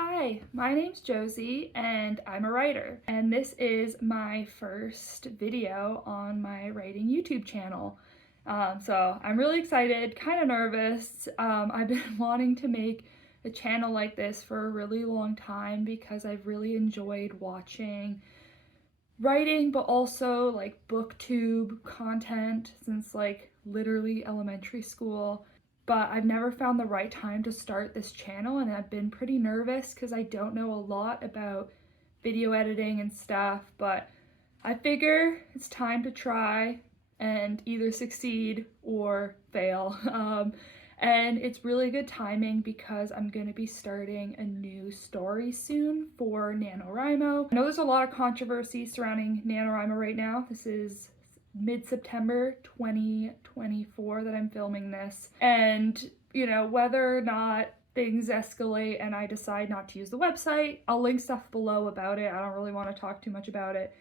Hi, my name's Josie and I'm a writer, and this is my first video on my writing YouTube channel. So I'm really excited, kind of nervous. I've been wanting to make a channel like this for a really long time because I've really enjoyed watching writing, but also like booktube content since like literally elementary school. But I've never found the right time to start this channel, and I've been pretty nervous because I don't know a lot about video editing and stuff, but I figure it's time to try and either succeed or fail. And it's really good timing because I'm going to be starting a new story soon for Nanowrimo. I know there's a lot of controversy surrounding Nanowrimo right now. This is mid-September 2024 that I'm filming this. And, whether or not things escalate and I decide not to use the website, I'll link stuff below about it. I don't really want to talk too much about it.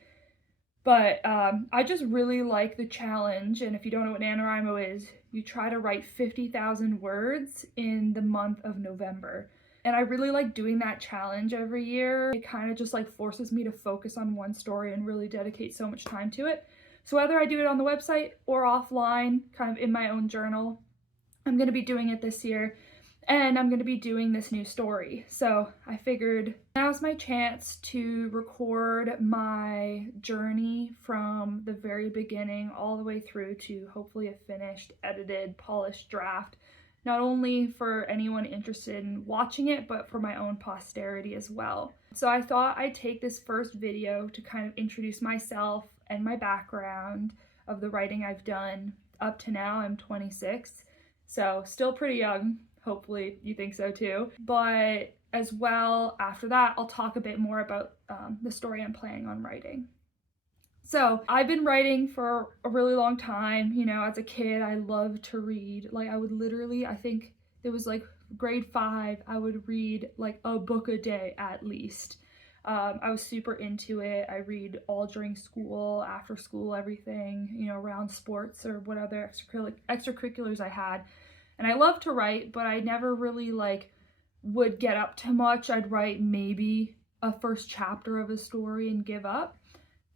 But I just really like the challenge, and if you don't know what NaNoWriMo is, you try to write 50,000 words in the month of November. And I really like doing that challenge every year. It kind of just like forces me to focus on one story and really dedicate so much time to it. So whether I do it on the website or offline, kind of in my own journal, I'm going to be doing it this year. And I'm going to be doing this new story. So I figured now's my chance to record my journey from the very beginning all the way through to hopefully a finished, edited, polished draft, not only for anyone interested in watching it, but for my own posterity as well. So I thought I'd take this first video to kind of introduce myself and my background of the writing I've done up to now. I'm 26, so still pretty young. Hopefully you think so too. But as well, after that, I'll talk a bit more about the story I'm planning on writing. So I've been writing for a really long time. As a kid, I loved to read. Like I would literally, I think it was like grade 5, I would read like a book a day at least. I was super into it. I read all during school, after school, everything, around sports or what other extracurriculars I had. And I love to write, but I never really would get up to much. I'd write maybe a first chapter of a story and give up.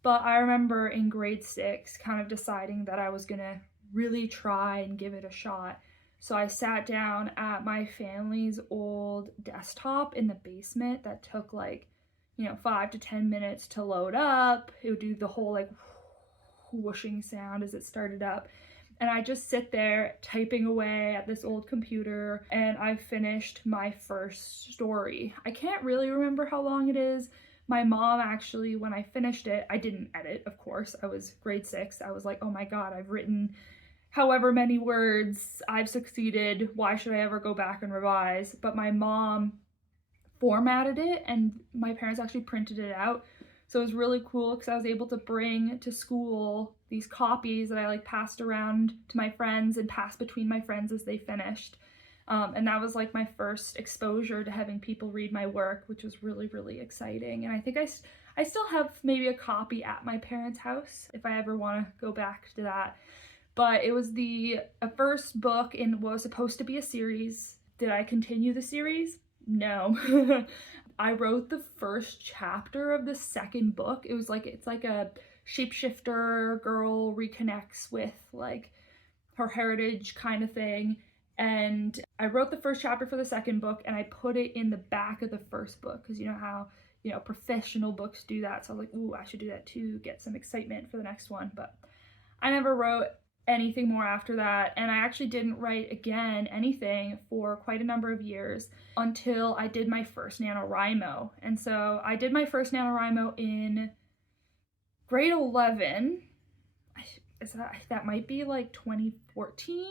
But I remember in grade 6 kind of deciding that I was gonna really try and give it a shot. So I sat down at my family's old desktop in the basement that took 5 to 10 minutes to load up. It would do the whole whooshing sound as it started up. And I just sit there typing away at this old computer, and I finished my first story. I can't really remember how long it is. My mom actually, when I finished it, I didn't edit, of course. I was grade 6. I was like, oh my God, I've written however many words. I've succeeded. Why should I ever go back and revise? But my mom formatted it, and my parents actually printed it out. So it was really cool because I was able to bring to school these copies that I passed around to my friends and passed between my friends as they finished. And that was my first exposure to having people read my work, which was really, really exciting. And I think I still have maybe a copy at my parents' house if I ever want to go back to that. But it was the first book in what was supposed to be a series. Did I continue the series? No. I wrote the first chapter of the second book. It's like a shapeshifter girl reconnects with her heritage kind of thing. And I wrote the first chapter for the second book, and I put it in the back of the first book because you know how professional books do that. So I was like, ooh, I should do that too, get some excitement for the next one. But I never wrote anything more after that, and I actually didn't write again anything for quite a number of years until I did my first NaNoWriMo. And so I did my first NaNoWriMo in grade 11. That might be 2014.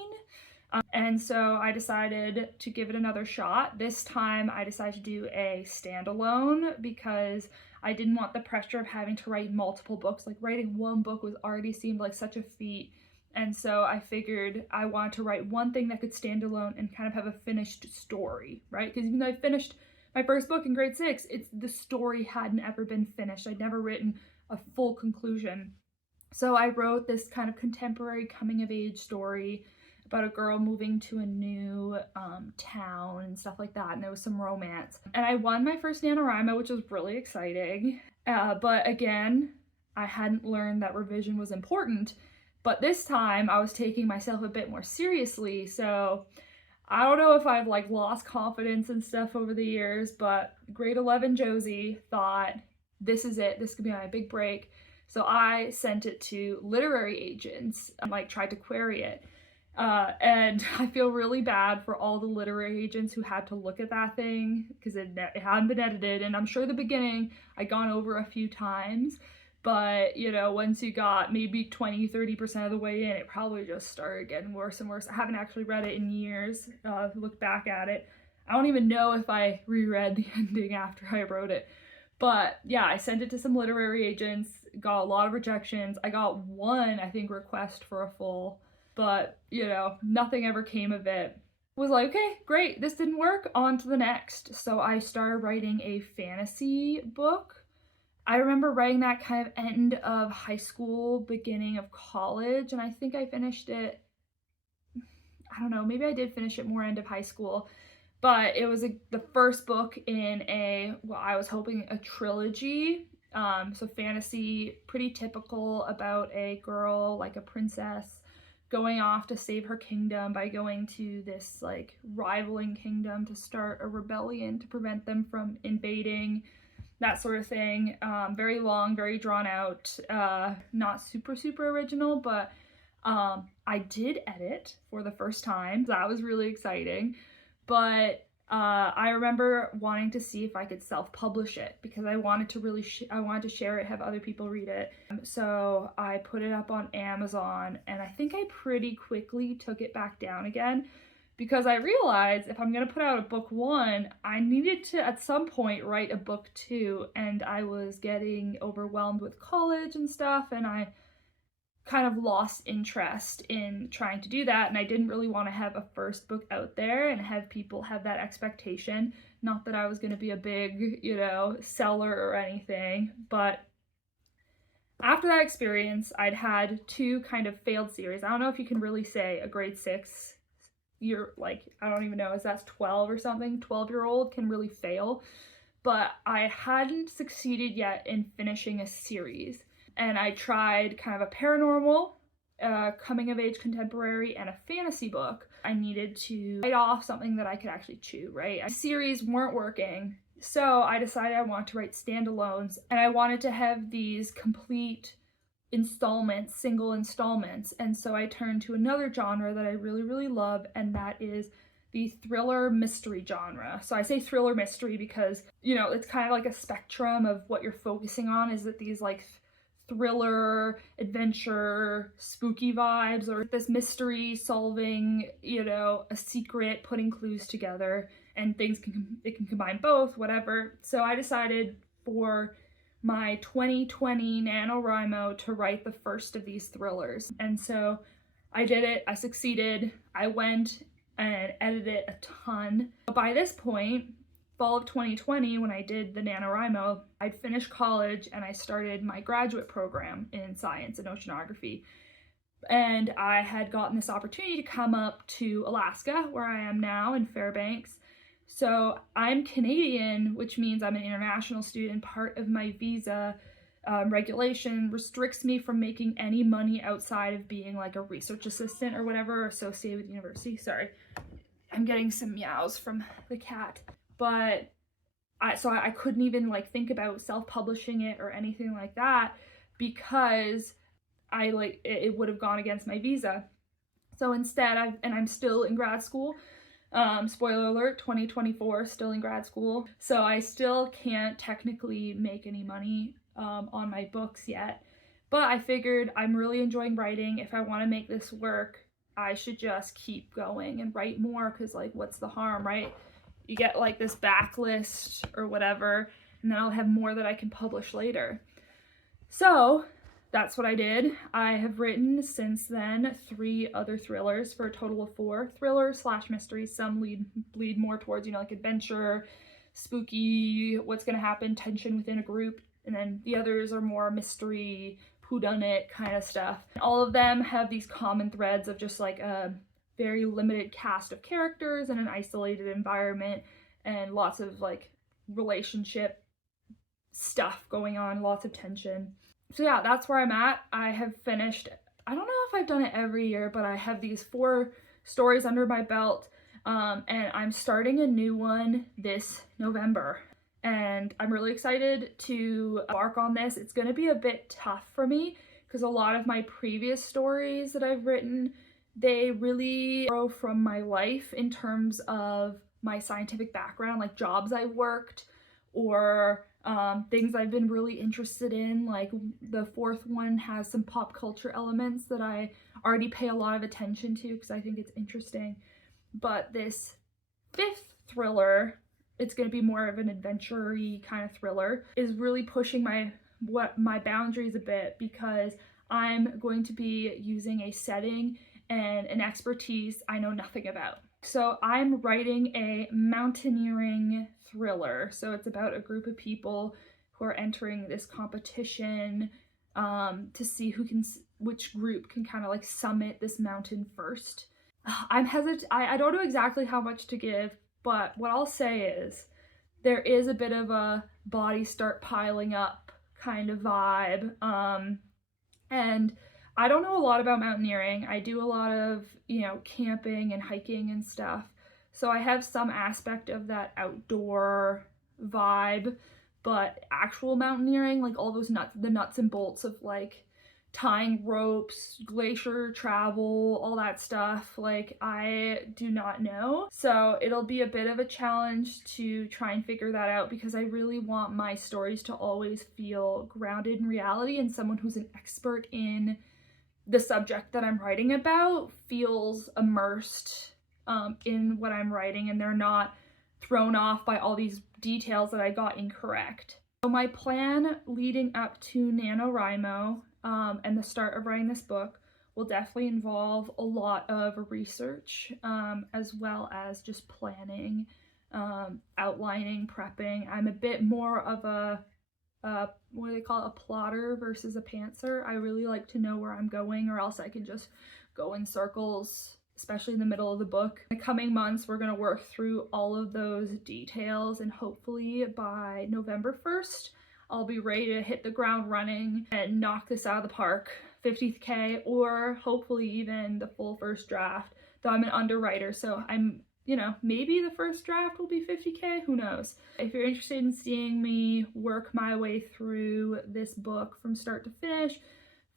And so I decided to give it another shot. This time I decided to do a standalone because I didn't want the pressure of having to write multiple books. Writing one book already seemed like such a feat. And so I figured I wanted to write one thing that could stand alone and kind of have a finished story, right? Because even though I finished my first book in grade 6, the story hadn't ever been finished. I'd never written a full conclusion. So I wrote this kind of contemporary coming of age story about a girl moving to a new town and stuff like that, and there was some romance. And I won my first Nanowrimo, which was really exciting. But again, I hadn't learned that revision was important, but this time I was taking myself a bit more seriously, so I don't know if I've like lost confidence and stuff over the years, but grade 11 Josie thought, this is it, this could be my big break. So I sent it to literary agents and like tried to query it. And I feel really bad for all the literary agents who had to look at that thing because it hadn't been edited. And I'm sure the beginning I'd gone over a few times, but you know, once you got maybe 20-30% of the way in, it probably just started getting worse and worse. I haven't actually read it in years. Look back at it, I don't even know if I reread the ending after I wrote it. But yeah, I sent it to some literary agents, got a lot of rejections. I got one, I think, request for a full, but you know, nothing ever came of it. Was like, okay, great, this didn't work, on to the next. So I started writing a fantasy book. I remember writing that kind of end of high school, beginning of college, and I think I finished it, I don't know, maybe I did finish it more end of high school. But it was the first book in I was hoping a trilogy. So fantasy, pretty typical about a girl, like a princess, going off to save her kingdom by going to this like rivaling kingdom to start a rebellion to prevent them from invading, that sort of thing. Very long, very drawn out, not super original, but I did edit for the first time. That was really exciting. But I remember wanting to see if I could self-publish it because I wanted to I wanted to share it, have other people read it. So I put it up on Amazon, and I think I pretty quickly took it back down again because I realized if I'm gonna put out a book 1, I needed to at some point write a book 2, and I was getting overwhelmed with college and stuff, and I kind of lost interest in trying to do that, and I didn't really want to have a first book out there and have people have that expectation. Not that I was going to be a big, you know, seller or anything, but after that experience, I'd had 2 kind of failed series. I don't know if you can really say a grade 6, you're like, I don't even know, is that 12 or something, 12-year-old can really fail, but I hadn't succeeded yet in finishing a series. And I tried kind of a paranormal, coming of age contemporary, and a fantasy book. I needed to write off something that I could actually chew, right? Series weren't working, so I decided I wanted to write standalones, and I wanted to have these complete installments, single installments, and so I turned to another genre that I really love, and that is the thriller mystery genre. So I say thriller mystery because, you know, it's kind of like a spectrum of what you're focusing on. Is it these like thriller, adventure, spooky vibes, or this mystery solving, you know, a secret, putting clues together, and it can combine both, whatever. So I decided for my 2020 NaNoWriMo to write the first of these thrillers. And so I did it, I succeeded, I went and edited a ton. By this point, fall of 2020, when I did the NaNoWriMo, I'd finished college and I started my graduate program in science and oceanography. And I had gotten this opportunity to come up to Alaska, where I am now in Fairbanks. So I'm Canadian, which means I'm an international student. Part of my visa regulation restricts me from making any money outside of being like a research assistant or whatever associated with the university. Sorry, I'm getting some meows from the cat. But I couldn't even like think about self-publishing it or anything like that because it would have gone against my visa. So instead, I'm still in grad school. Spoiler alert, 2024, still in grad school. So I still can't technically make any money on my books yet. But I figured I'm really enjoying writing. If I want to make this work, I should just keep going and write more, because like, what's the harm, right? You get like this backlist or whatever, and then I'll have more that I can publish later. So that's what I did. I have written since then 3 other thrillers for a total of 4 thrillers / mysteries. Some bleed more towards, you know, like adventure, spooky, what's gonna happen, tension within a group, and then the others are more mystery, whodunit kind of stuff. All of them have these common threads of just like a very limited cast of characters in an isolated environment and lots of like relationship stuff going on, lots of tension. So yeah, that's where I'm at. I have finished, I don't know if I've done it every year, but I have these 4 stories under my belt, and I'm starting a new one this November. And I'm really excited to embark on this. It's going to be a bit tough for me because a lot of my previous stories that I've written, they really grow from my life in terms of my scientific background, like jobs I worked or things I've been really interested in. Like the 4th one has some pop culture elements that I already pay a lot of attention to because I think it's interesting. But this 5th thriller, it's going to be more of an adventure-y kind of thriller, is really pushing my boundaries a bit because I'm going to be using a setting and an expertise I know nothing about. So I'm writing a mountaineering thriller. So it's about a group of people who are entering this competition to see which group can kind of like summit this mountain first. I'm hesitant. I don't know exactly how much to give, but what I'll say is there is a bit of a bodies start piling up kind of vibe. And I don't know a lot about mountaineering. I do a lot of, camping and hiking and stuff. So I have some aspect of that outdoor vibe, but actual mountaineering, like all those the nuts and bolts of like tying ropes, glacier travel, all that stuff, like I do not know. So it'll be a bit of a challenge to try and figure that out because I really want my stories to always feel grounded in reality, and someone who's an expert in the subject that I'm writing about feels immersed in what I'm writing and they're not thrown off by all these details that I got incorrect. So my plan leading up to NaNoWriMo and the start of writing this book will definitely involve a lot of research as well as just planning, outlining, prepping. I'm a bit more of a what do they call it, a plotter versus a pantser. I really like to know where I'm going, or else I can just go in circles, especially in the middle of the book. In the coming months, we're going to work through all of those details, and hopefully by November 1st, I'll be ready to hit the ground running and knock this out of the park. 50K, or hopefully even the full first draft, though I'm an underwriter, so I'm, maybe the first draft will be 50K, who knows. If you're interested in seeing me work my way through this book from start to finish,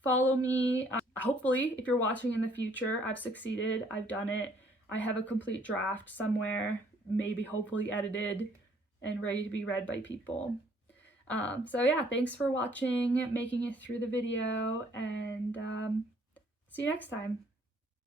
follow me. Hopefully, if you're watching in the future, I've succeeded, I've done it. I have a complete draft somewhere, maybe hopefully edited and ready to be read by people. So yeah, thanks for watching, making it through the video, and see you next time.